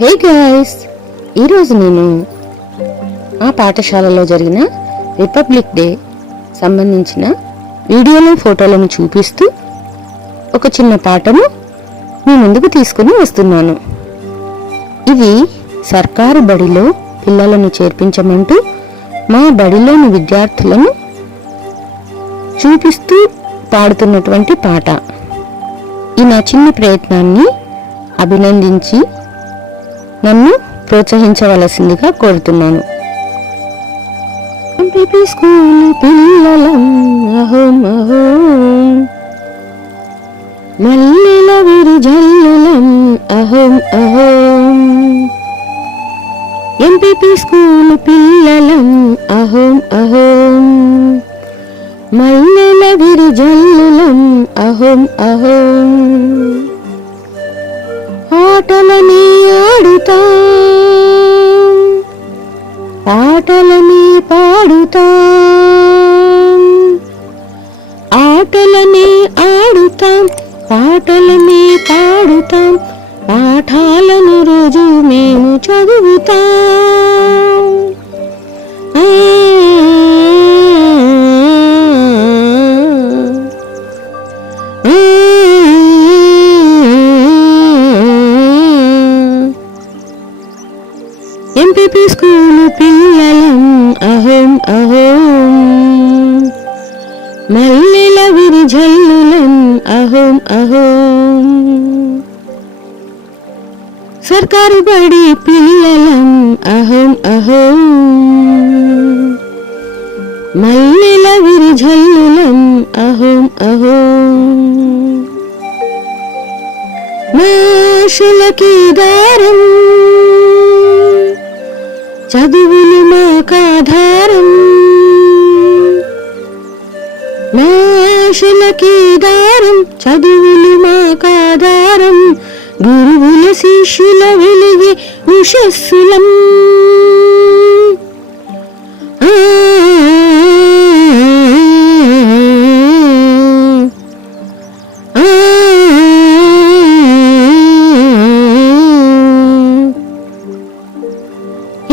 Hey guys, ఈరోజు నేను ఆ పాఠశాలలో జరిగిన రిపబ్లిక్ డే సంబంధించిన వీడియోలు ఫోటోలను చూపిస్తూ ఒక చిన్న పాటను మీ ముందుకు తీసుకుని వస్తున్నాను. ఇది సర్కారు బడిలో పిల్లలను చేర్పించమంటూ మా బడిలోని విద్యార్థులను చూపిస్తూ పాడుతున్నటువంటి పాట. ఈ నా చిన్న ప్రయత్నాన్ని అభినందించి నన్ను ప్రోత్సహించవలసిందిగా కోరుతున్నాను. స్కూల్ పిల్లలం అహోం అహోం, మల్లెల విరిజల్లులం అహోం అహోం, ఎంపీపీ స్కూల్ పిల్లలం అహోం అహోం, మల్లెల విరిజల్లులం అహోం అహోం, ఆటలని ఆడుతాం, పాటలని పాడుతాం, ఆటలని ఆడుతాం, పాటలని పాడుతాం, పాఠాలను రోజు మేము చదువుతాం. ఎంపీపీ స్కూలు పిల్లలం అహోం అహోం, మల్లెల విరిజల్లులం అహోం అహోం, సర్కారు బడి పిల్లలం అహోం అహోం, మల్లెల విరిజల్లులం అహోం అహోం, మాషులకి దారం, చదువులు మాకాధారం, మాషులకి దారం, చదువులు మాకాధారం, గురువుల శిష్యుల వెలిగి ఉషస్సులం.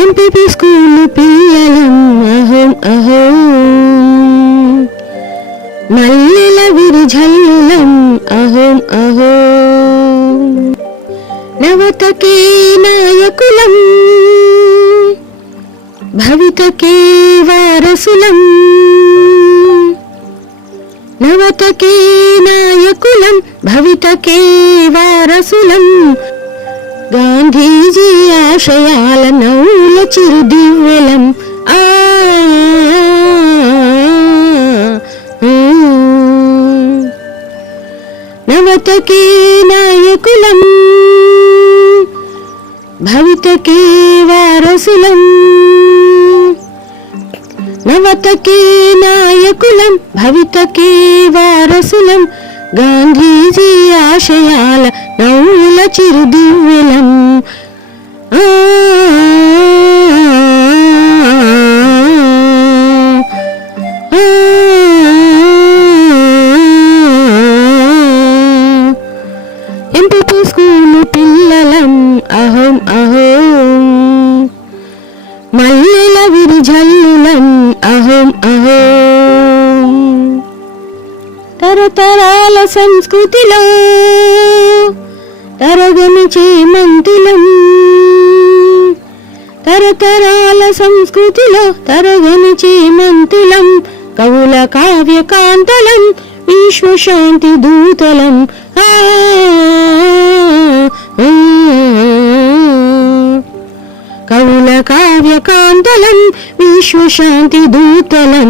ఎంపీపీ స్కూలు పిల్లలం అహోం అహోం, మల్లెల విరిజల్లులం అహోం అహోం, నవతకే నాయకులం, భవితకే వారసులం, నవతకే నాయకులం, భవితకే వారసులం, గాంధీజీ ఆశయాల నవ్వుల చిరుదివ్వెలం. నవతకే నాయకులం, భవితకే వారసులం, నవతకే నాయకులం, భవితకే వారసులం, గాంధీజీ ఆశయాల నవ్వుల చిరుదివ్వెలం. ఎంపీపీ స్కూలు పిల్లలం అహోం అహోం, మల్లెల విరిజల్లులం అహోం అహోం, తరతరాల సంస్కృతిలో తరగని చేమంతులం, తరతరాల సంస్కృతిలో తరగని చేమంతులం, కవుల కావ్యకాంతలం, విశ్వశాంతి దూతలం. కవుల కావ్యకాంతలం, విశ్వశాంతి దూతలం.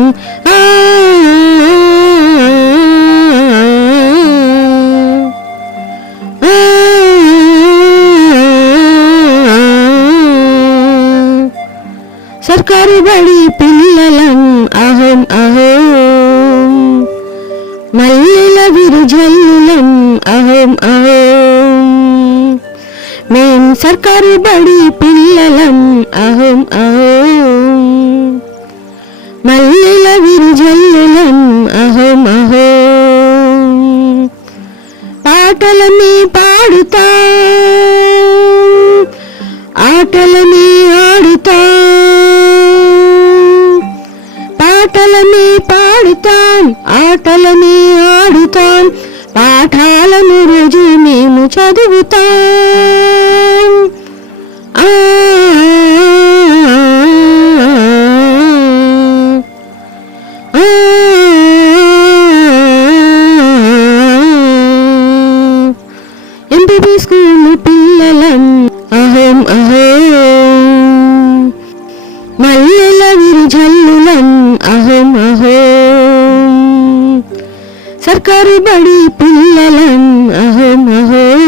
సర్కారు బడి పిల్లలం అహోం అహోం, మల్లెల విరిజల్లులం అహోం అహోం, మేం సర్కారు బడి పిల్లలం అహోం అహోం, మల్లెల విరిజల్లులం అహోం అహోం, పాటలని పాడుతాం, ఆటలని ఆడుతాం, పాటలని పాడుతాం, ఆటలని ఆడుతాం, పాఠాలను రోజు మేము చదువుతాం. ఆ ఎంపీపీ స్కూలు పిల్లలం అహం అహం, మల్లెల విరుజల్లులం అహం అహం, సర్కారు బడి పిల్లలం అహం అహం,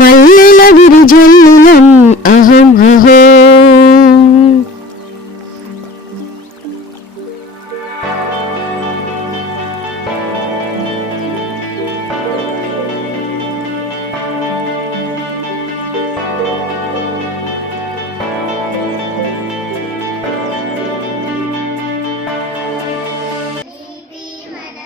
మల్లెల విరుజల్లులం అహం అహం. మన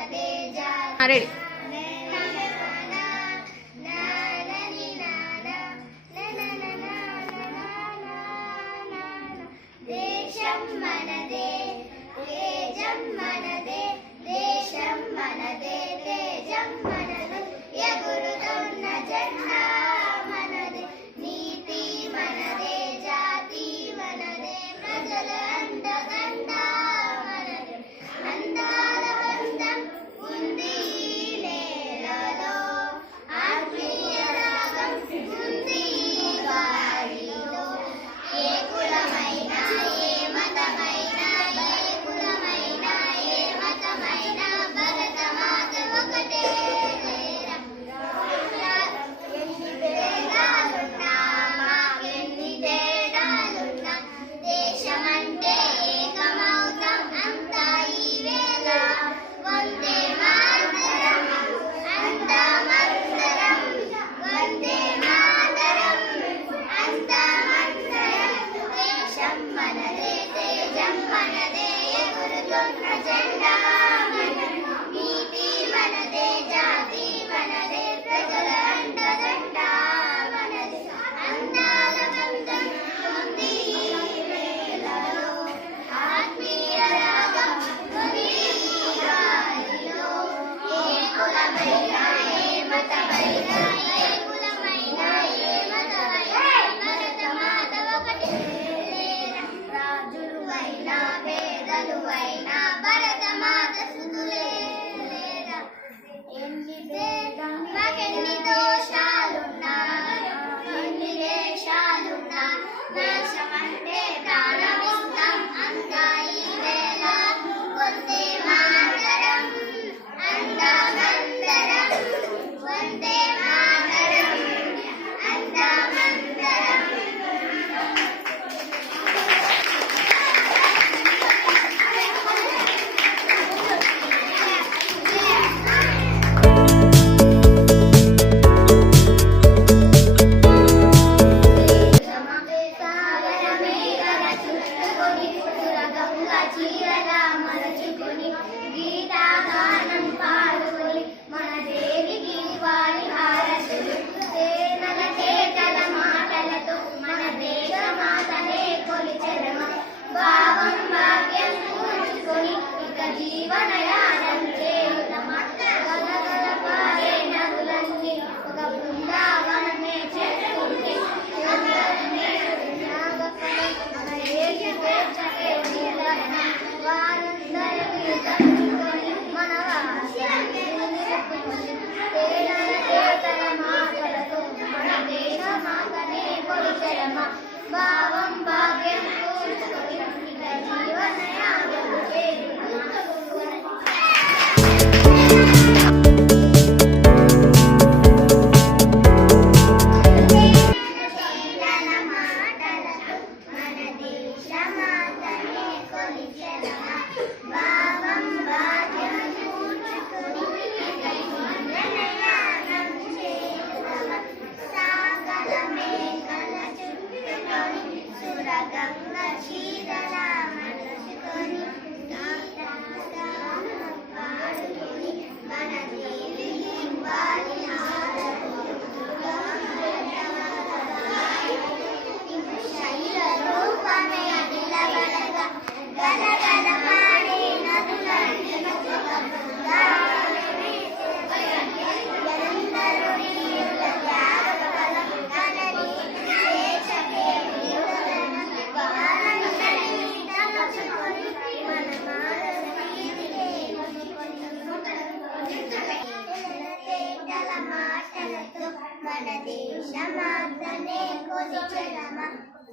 క్షమార్దనే కొలిచెదమ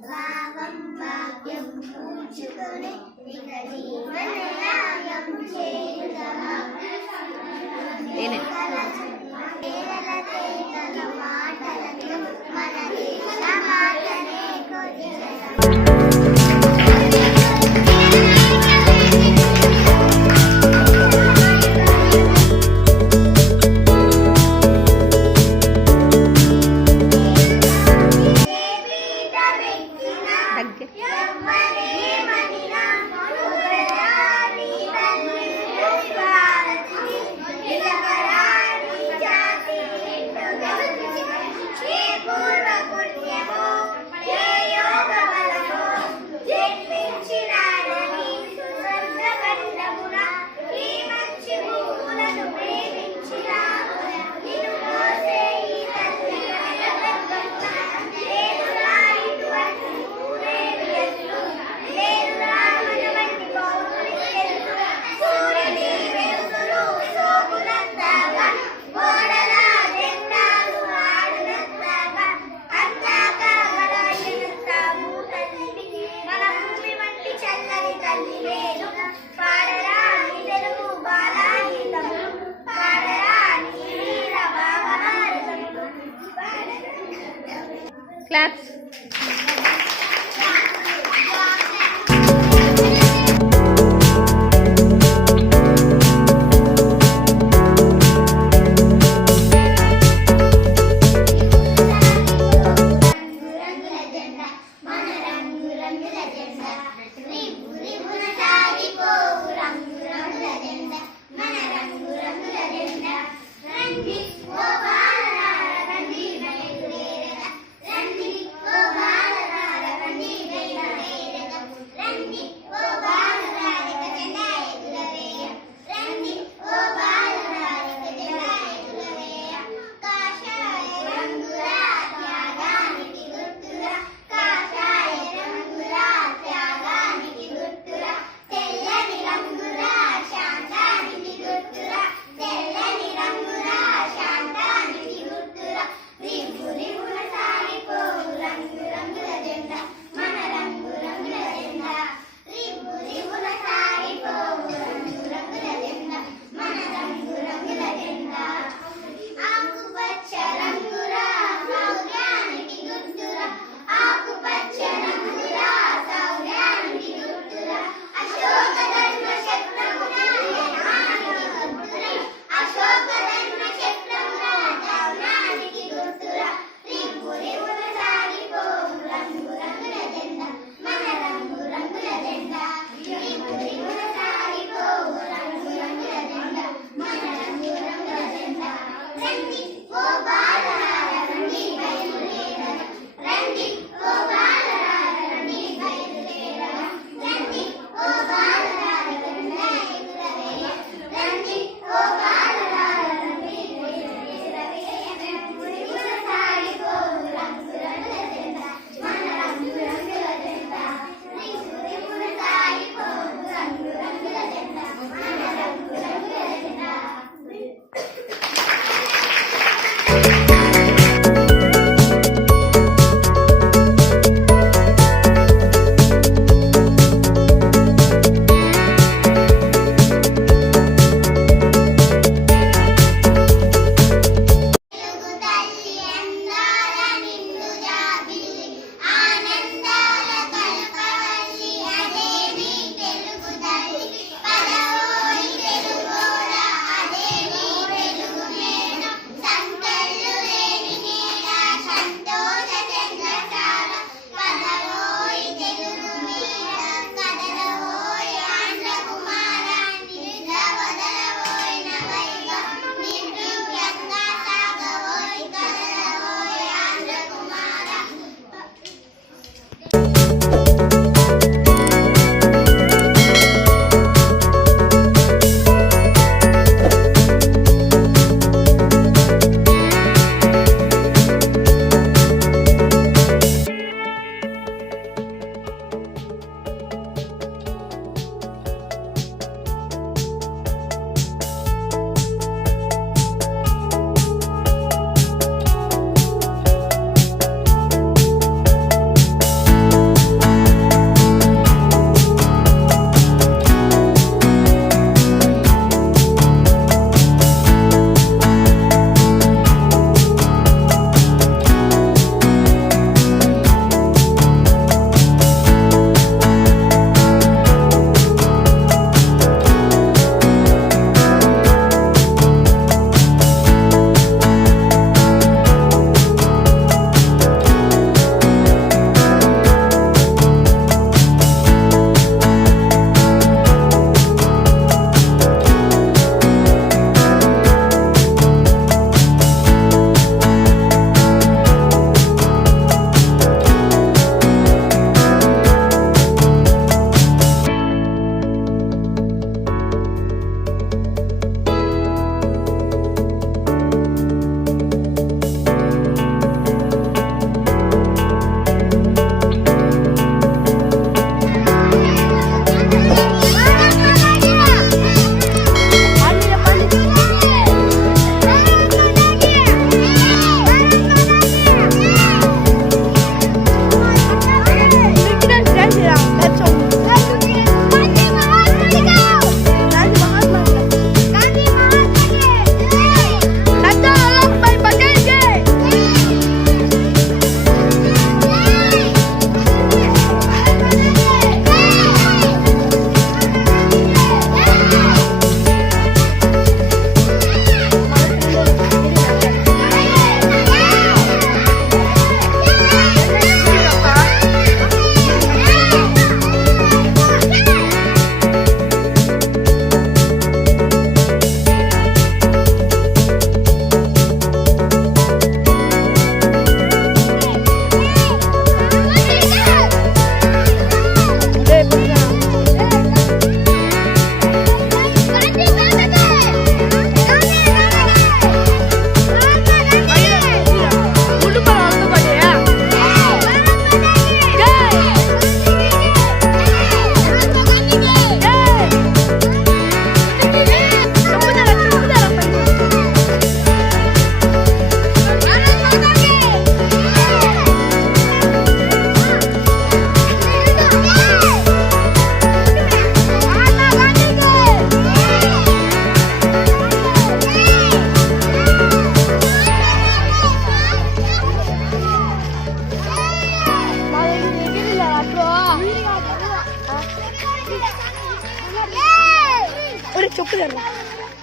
భావం భాగ్యం కూర్చుకొని ఇక జీవనయాగం చేయుదమా కేరళ మాటలతో మన దేశ మాటనే కొలిచెదమ Claps. ఉండమని మేడం.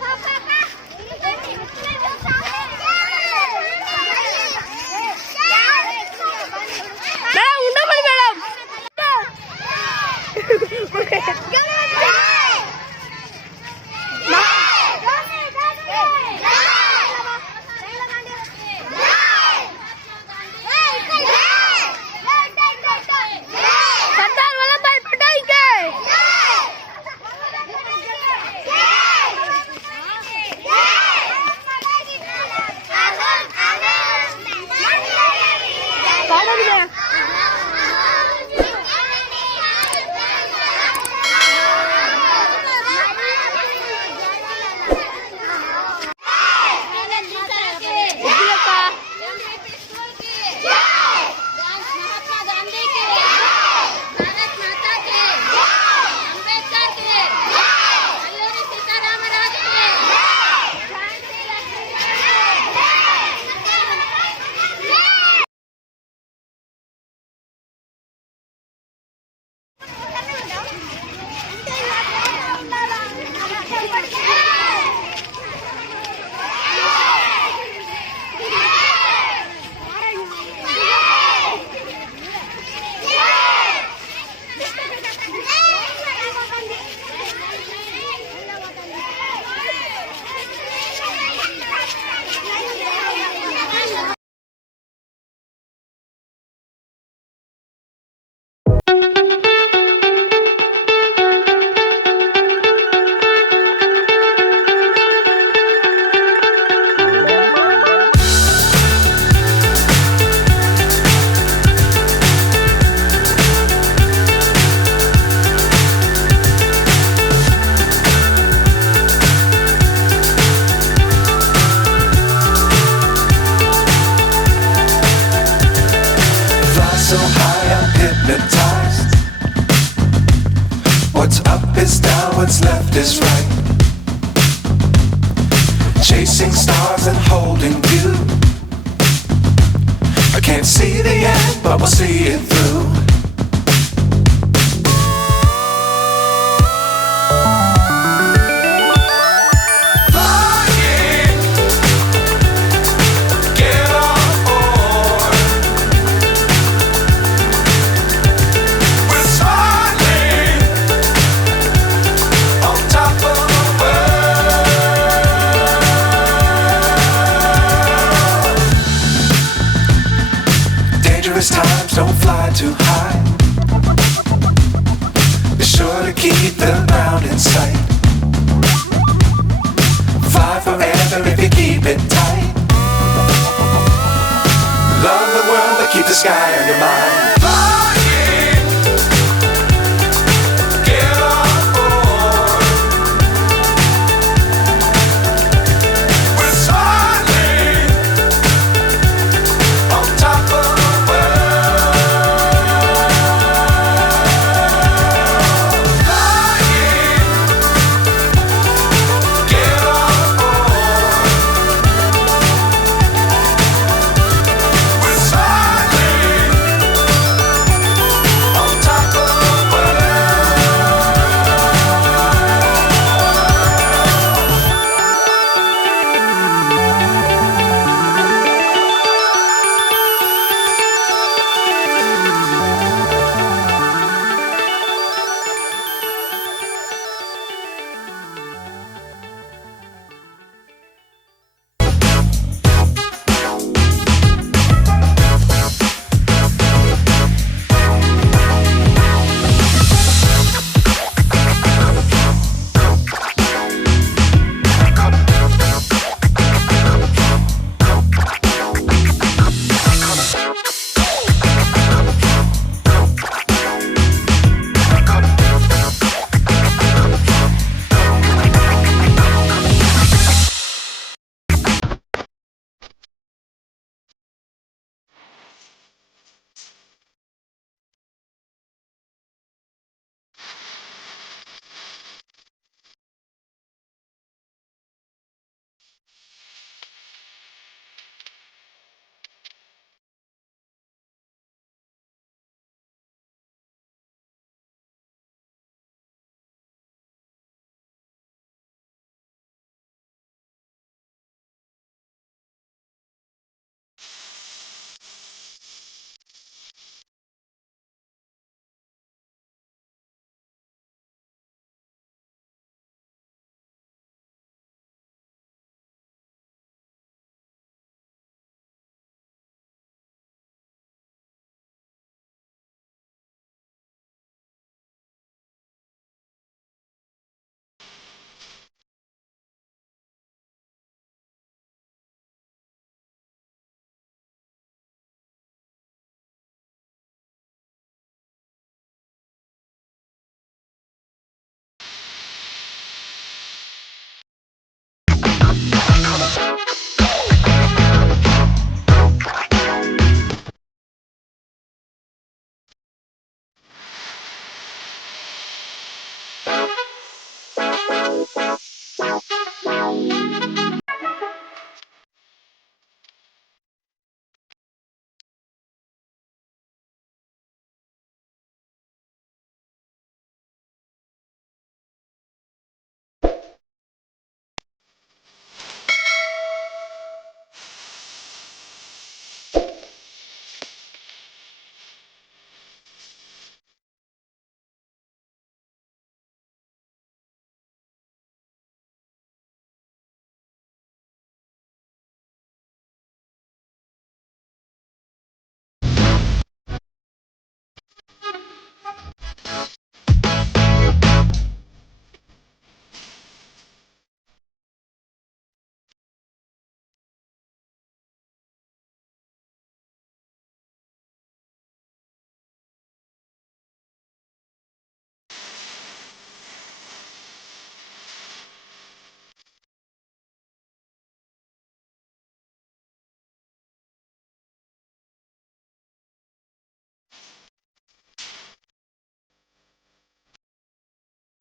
సర్దార్ వల్లభాయ్ పటేల్ కి So high I'm hypnotized. What's up is down, what's left is right. Chasing stars and holding you. I can't see the end, but we'll see it through. Times don't fly too high. Be sure to keep the ground in sight. Fly forever if you keep it tight. Love the world but keep the sky on your mind.